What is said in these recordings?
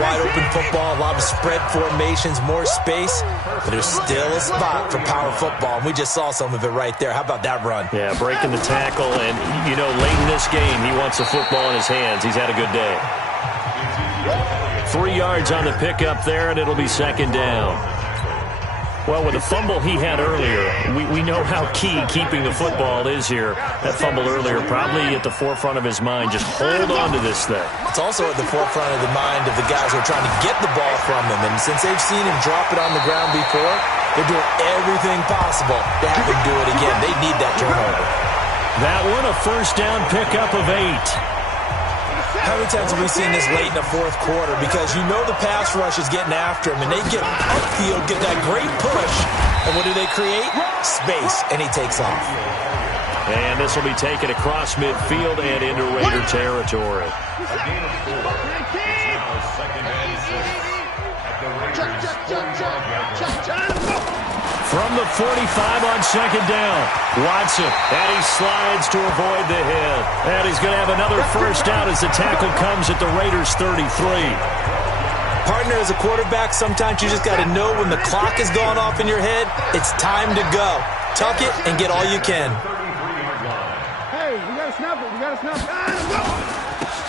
wide open football, a lot of spread formations, more space, but there's still a spot for power football, and we just saw some of it right there. How about that run? Yeah, breaking the tackle, and, you know, late in this game, he wants the football in his hands. He's had a good day. 3 yards on the pickup there, and it'll be second down. Well, with the fumble he had earlier, we know how key keeping the football is here. That fumble earlier probably at the forefront of his mind. Just hold on to this thing. It's also at the forefront of the mind of the guys who are trying to get the ball from him. And since they've seen him drop it on the ground before, they're doing everything possible to have him do it again. They need that turnover. That one, a first down pickup of 8. How many times have we seen this late in the fourth quarter? Because you know the pass rush is getting after him, and they get upfield, get that great push, and what do they create? Space, and he takes off. And this will be taken across midfield and into Raider territory. From the 45 on second down, Watson, and he slides to avoid the hit. And he's going to have another first down as the tackle comes at the Raiders' 33. Partner, as a quarterback, sometimes you just got to know when the clock has gone off in your head, it's time to go. Tuck it and get all you can. Hey, you got to snap it. You got to snap it.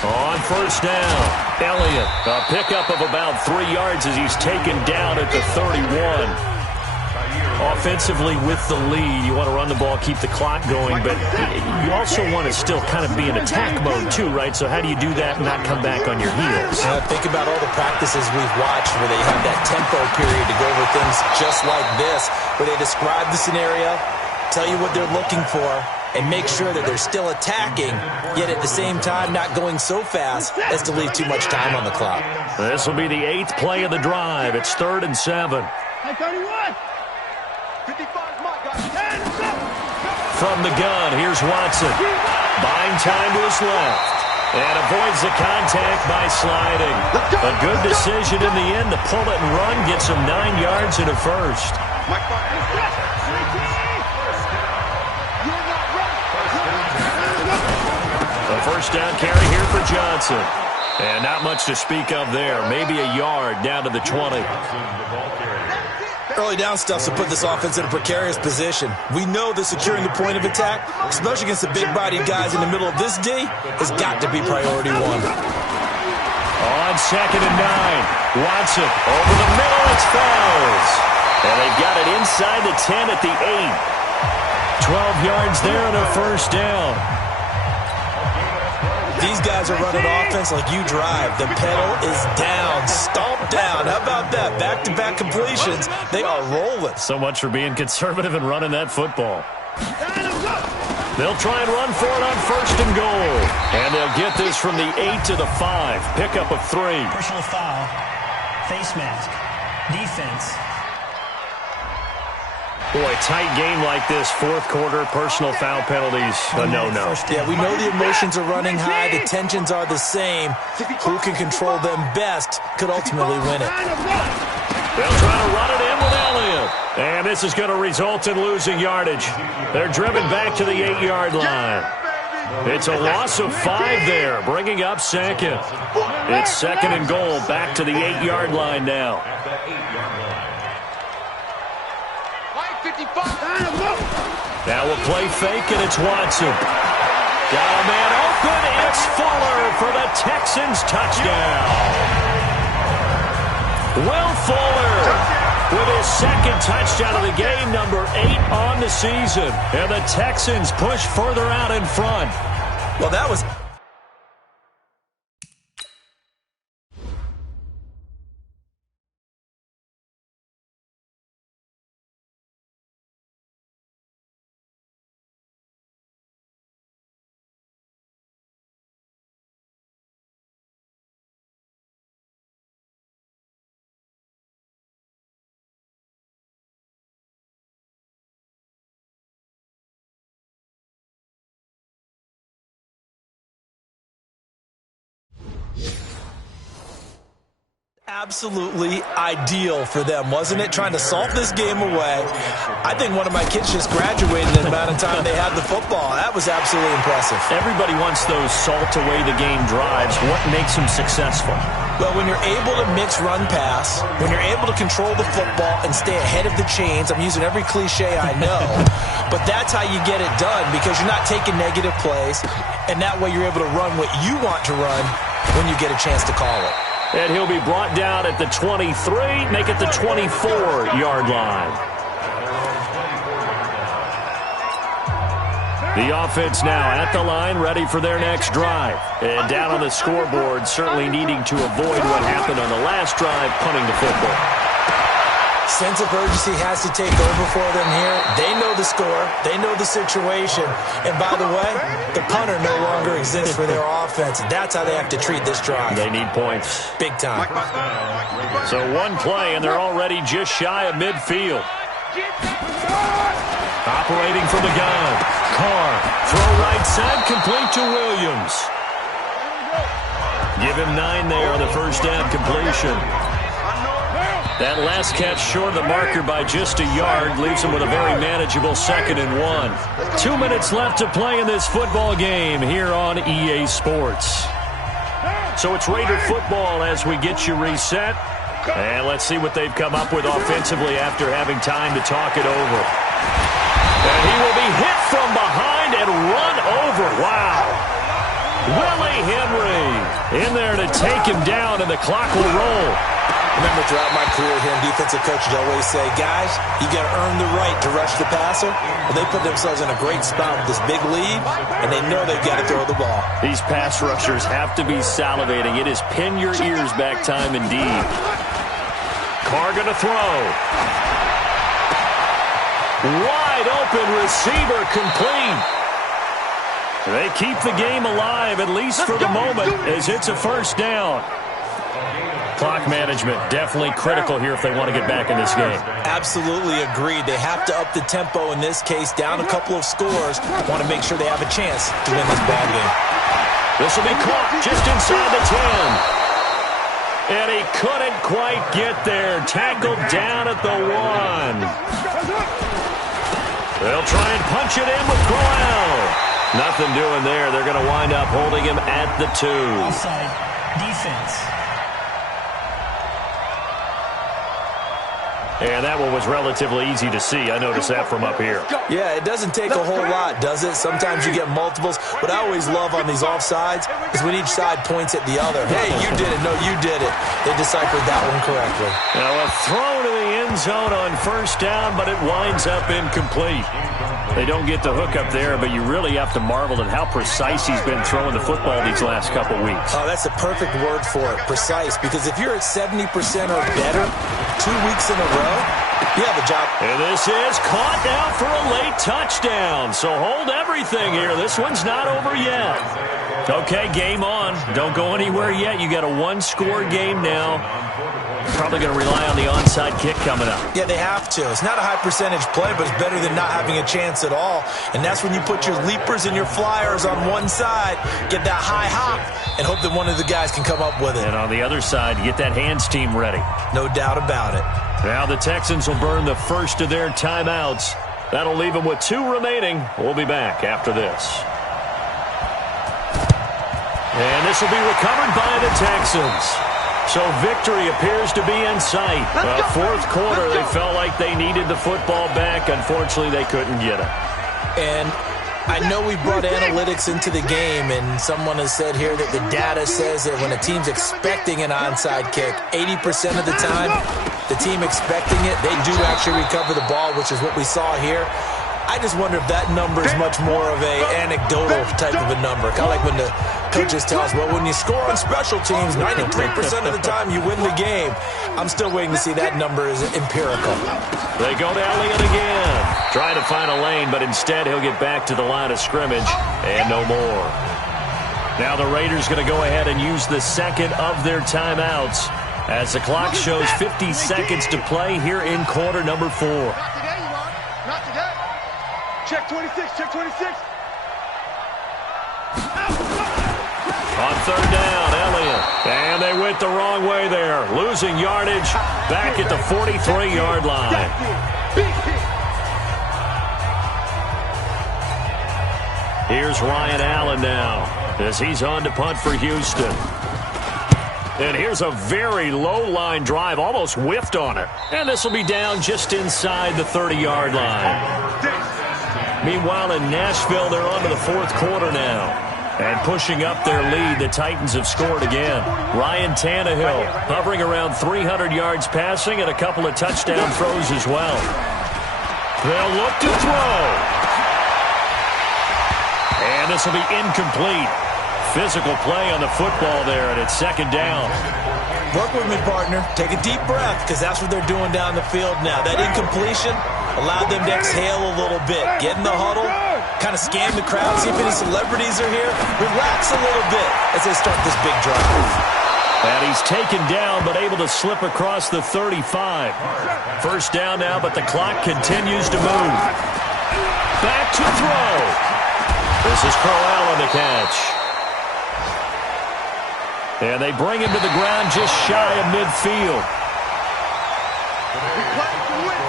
On first down, Elliott, a pickup of about 3 yards as he's taken down at the 31. Offensively with the lead, you want to run the ball, keep the clock going, but you also want to still kind of be in attack mode too, right? So how do you do that and not come back on your heels? Think about all the practices we've watched where they have that tempo period to go over things just like this, where they describe the scenario, tell you what they're looking for, and make sure that they're still attacking, yet at the same time not going so fast as to leave too much time on the clock. This will be the 8th play of the drive. It's 3rd and 7. Hey, 31. From the gun, here's Watson. Buying time to his left. And avoids the contact by sliding. A good decision in the end to pull it and run. Gets him 9 yards and a first. A first down carry here for Johnson. And not much to speak of there. Maybe a yard down to the 20. Early down stuff to put this offense in a precarious position. We know that securing the point of attack, especially against the big-bodied guys in the middle of this D, has got to be priority one. On 2nd and 9, Watson over the middle, it's fouls. And they've got it inside the 10 at the 8. 12 yards there and a first down. These guys are running offense like you drive. The pedal is down, stomped down. How about that? Back-to-back completions. They are rolling. So much for being conservative and running that football. They'll try and run for it on 1st and goal. And they'll get this from the 8 to the 5. Pickup of 3. Personal foul. Face mask. Defense. Boy, tight game like this, 4th quarter, personal foul penalties, no. Yeah, we know the emotions are running high. The tensions are the same. Who can control them best could ultimately win it. They'll try to run it in with Elliott. And this is going to result in losing yardage. They're driven back to the 8-yard line. It's a loss of 5 there, bringing up 2nd. It's 2nd and goal, back to the 8-yard line now. Now we'll play fake, and it's Watson. Got a man open. It's Fuller for the Texans touchdown. Will Fuller with his 2nd touchdown of the game, number 8 on the season. And the Texans push further out in front. Well, that was... absolutely ideal for them, wasn't it? Trying to salt this game away. I think one of my kids just graduated in the amount of time they had the football. That was absolutely impressive. Everybody wants those salt away the game drives. What makes them successful? Well, when you're able to mix run-pass, when you're able to control the football and stay ahead of the chains, I'm using every cliche I know, but that's how you get it done because you're not taking negative plays, and that way you're able to run what you want to run when you get a chance to call it. And he'll be brought down at the 23, make it the 24-yard line. The offense now at the line, ready for their next drive. And down on the scoreboard, certainly needing to avoid what happened on the last drive, punting the football. Sense of urgency has to take over for them here. They know the score. They know the situation. And by the way, the punter no longer exists for their offense. That's how they have to treat this drive. They need points. Big time. So one play, and they're already just shy of midfield. Operating from the gun. Carr, throw right side, complete to Williams. Give him 9 there on the first down completion. That last catch short of the marker by just a yard leaves him with a very manageable 2nd and 1. 2 minutes left to play in this football game here on EA Sports. So it's Raider football as we get you reset. And let's see what they've come up with offensively after having time to talk it over. And he will be hit from behind and run over. Wow. Willie Henry in there to take him down, and the clock will roll. Remember, throughout my career here, defensive coaches always say, guys, you got to earn the right to rush the passer. Well, they put themselves in a great spot with this big lead, and they know they've got to throw the ball. These pass rushers have to be salivating. It is pin your ears back time indeed. Carr going to throw. Wide open receiver complete. They keep the game alive, at least for the moment, as it's a first down. Clock management definitely critical here if they want to get back in this game. Absolutely agreed. They have to up the tempo in this case, down a couple of scores. Want to make sure they have a chance to win this ball game. This will be caught just inside the 10. And he couldn't quite get there. Tackled down at the 1. They'll try and punch it in with Crowell. Nothing doing there. They're going to wind up holding him at the 2. Offside defense. And that one was relatively easy to see. I noticed that from up here. Yeah, it doesn't take a whole lot, does it? Sometimes you get multiples. What I always love on these offsides is when each side points at the other. Hey, you did it. No, you did it. They deciphered that one correctly. Now a throw to the end zone on first down, but it winds up incomplete. They don't get the hook up there, but you really have to marvel at how precise he's been throwing the football these last couple weeks. Oh, that's a perfect word for it, precise, because if you're at 70% or better 2 weeks in a row, you have a job. And this is caught now for a late touchdown. So hold everything here. This one's not over yet. Okay, game on. Don't go anywhere yet. You got a one-score game now. Probably going to rely on the onside kick coming up. Yeah, they have to. It's not a high percentage play, but it's better than not having a chance at all. And that's when you put your leapers and your flyers on one side, get that high hop, and hope that one of the guys can come up with it. And on the other side, get that hands team ready. No doubt about it. Now the Texans will burn the first of their timeouts. That'll leave them with 2 remaining. We'll be back after this. And this will be recovered by the Texans. So victory appears to be in sight. Fourth quarter, they felt like they needed the football back. Unfortunately, they couldn't get it. And I know we brought analytics into the game, and someone has said here that the data says that when a team's expecting an onside kick, 80% of the time, the team expecting it, they do actually recover the ball, which is what we saw here. I just wonder if that number is much more of a anecdotal type of a number. Kind of like when the coaches tell us, well, when you score on special teams, 93% of the time you win the game. I'm still waiting to see that number is empirical. They go to Elliott again. Trying to find a lane, but instead he'll get back to the line of scrimmage and no more. Now the Raiders going to go ahead and use the second of their timeouts as the clock shows 50 seconds to play here in quarter number 4. Not today. Check 26, check 26. On third down, Elliott. And they went the wrong way there. Losing yardage back at the 43-yard line. Here's Ryan Allen now as he's on to punt for Houston. And here's a very low-line drive, almost whiffed on it. And this will be down just inside the 30-yard line. Meanwhile, in Nashville, they're on to the fourth quarter now. And pushing up their lead, the Titans have scored again. Ryan Tannehill hovering around 300 yards passing and a couple of touchdown throws as well. They'll look to throw. And this will be incomplete. Physical play on the football there, and it's second down. Work with me, partner. Take a deep breath, because that's what they're doing down the field now. That incompletion allowed them to exhale a little bit. Get in the huddle, kind of scan the crowd, see if any celebrities are here. Relax a little bit as they start this big drive. And he's taken down, but able to slip across the 35. First down now, but the clock continues to move. Back to throw. This is Crowell on the catch. And they bring him to the ground just shy of midfield.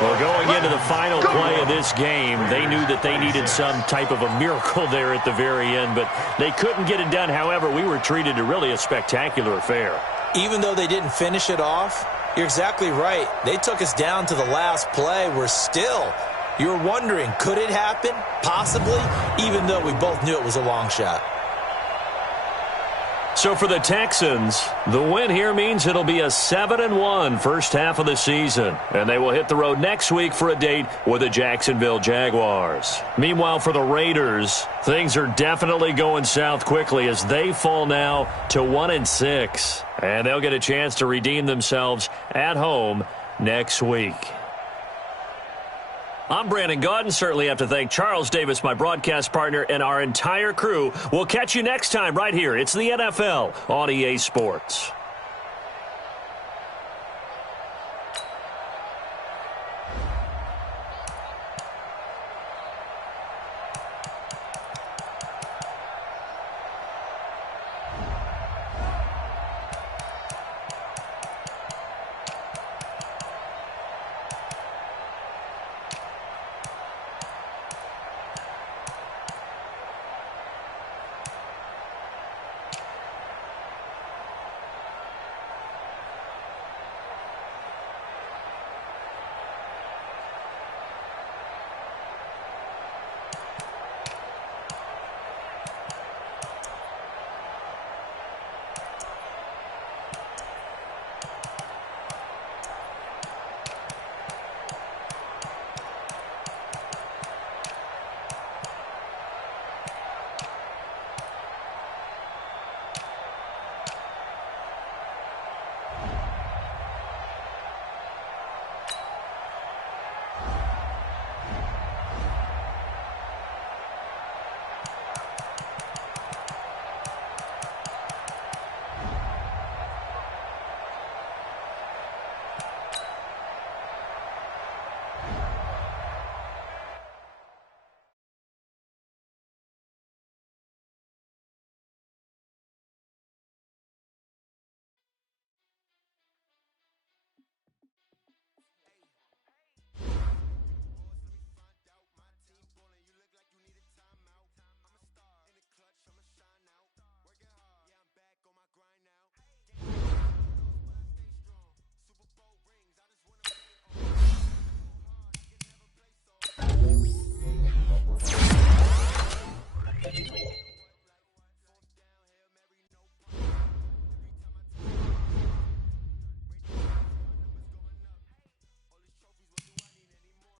Well, going into the final play of this game, they knew that they needed some type of a miracle there at the very end, but they couldn't get it done. However, we were treated to really a spectacular affair. Even though they didn't finish it off, you're exactly right. They took us down to the last play. You're wondering, could it happen? Possibly, even though we both knew it was a long shot. So for the Texans, the win here means it'll be a 7-1 first half of the season. And they will hit the road next week for a date with the Jacksonville Jaguars. Meanwhile, for the Raiders, things are definitely going south quickly as they fall now to 1-6. And they'll get a chance to redeem themselves at home next week. I'm Brandon Gaudin. Certainly have to thank Charles Davis, my broadcast partner, and our entire crew. We'll catch you next time right here. It's the NFL on EA Sports.